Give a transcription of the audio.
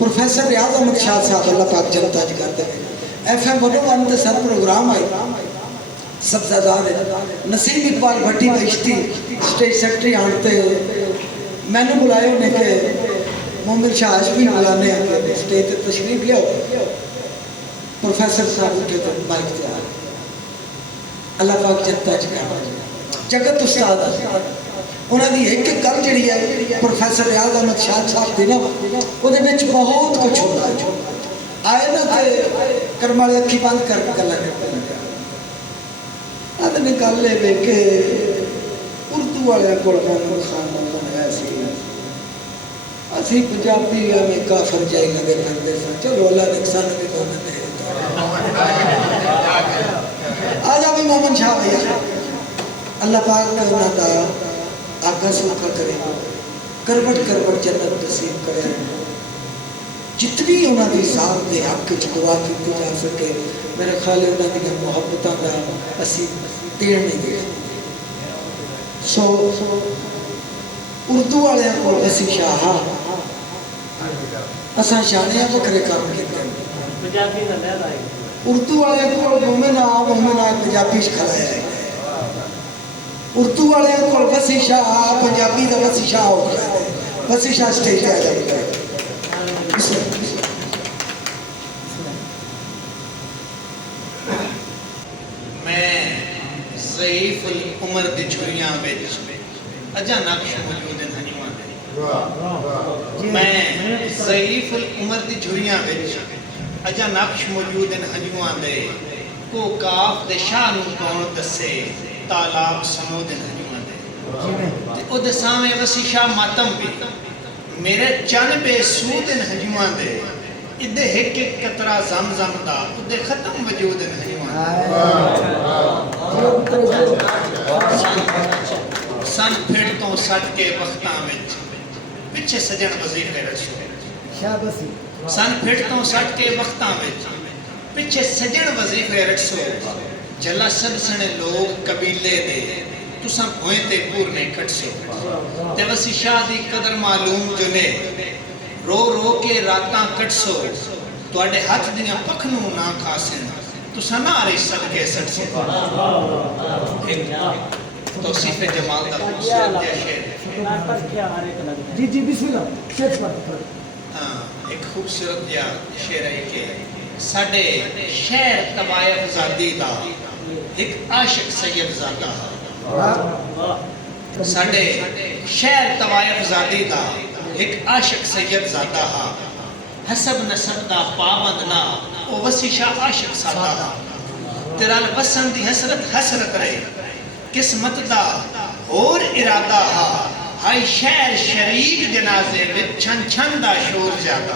Professor रियाज अहमद शाह साहब अल्लाह पाक जनता च करते FM 101 ते सर प्रोग्राम आई सब्जादार नसीम इकबाल भट्टी बेइश्ती स्टेज सेक्रेटरी आनते मैंने बुलाया उन्हें कि मोमिन शाह भी बुलाने स्टेज पर तशरीफ लियाओ। प्रोफेसर साहब उठे तो माइक ते आ अल्लाह पाक जनता च कर जगत उस्ताद उन्होंने एक गल जी है प्रोफेसर रियाज अहमद शाह साहब की ना वो बहुत कुछ होता है आए ना तो कर्म वाले अखी बंद करके गल करते गल ये कि उर्दू वाले को खान बनाया असी पंजाबी एवं काफर जाई लगे करते सन चलो अल्लाह ने सानू भी कौन दे आ जा भी मोमिन शाह भैया अल्लाह पाक ने उन्होंने आगा सौखा करे करवट करवट जन्नत नसीब करे जितनी उन्होंने साथ के हक च दुआ की जा सके मेरे ख्याल उन्होंने मुहब्बतों का असी देर नहीं दे सो उर्दू वाले को असी शाह असा शाने वखरे काम किए उर्दू वाले को मोमिन पंजाबी खलाया है उर्दू वाले को वसी शाह पंजाबी का वसी शाह हो गया वसी शाह स्टेज आ जाएगा। मैं ज़ईफ़ुल उमर दी छुरियां विच अजा नक्श मौजूद हैं हनीवां दे मैं ज़ईफ़ुल उमर दी छुरियां विच अजा नक्श मौजूद हैं हनीवां दे को काफ दे शाह नू कौन दसे तालाब समूद हनीवां दे ते ओदे सामने वसी शाह मातम भी मेरे चन बेसूद हनीवां दे इदे एक एक कतरा ज़मज़म दा उदे खत्म वजूद हनीवां सन फिर तो सट के वक्तां विच पिछे सजन वजीफे रचो सन फिर तो सट के वक्तां विच पिछे सजन वजीफे रचो जला सद सने लोग कबीले दे तुसा होए ते पूरने कटसो ते वसी शाह दी कदर मालूम जो ने रो रो के रातां कटसो तुहाडे हाथ दियां पखनू ना खासन तुसा ना रे सदके सटसो तौसीफ़े जमाल दा खूबसूरत शेर जी जी बिस्मिल्लाह शेर हां एक खूबसूरत या शेर है कि साडे शहर तवायफ ज़ादी दा एक आशिक सैयद ज़ादा साडे शहर तवायफ ज़ादी दा एक आशिक सैयद ज़ादा हसब नसब दा पाबंद ना ओ वसी शाह आशिक सादा तेरा वसन दी हसरत हसरत रहे किस्मत दा और इरादा हाय शहर शरीक जनाजे विच छन छन दा शोर जाता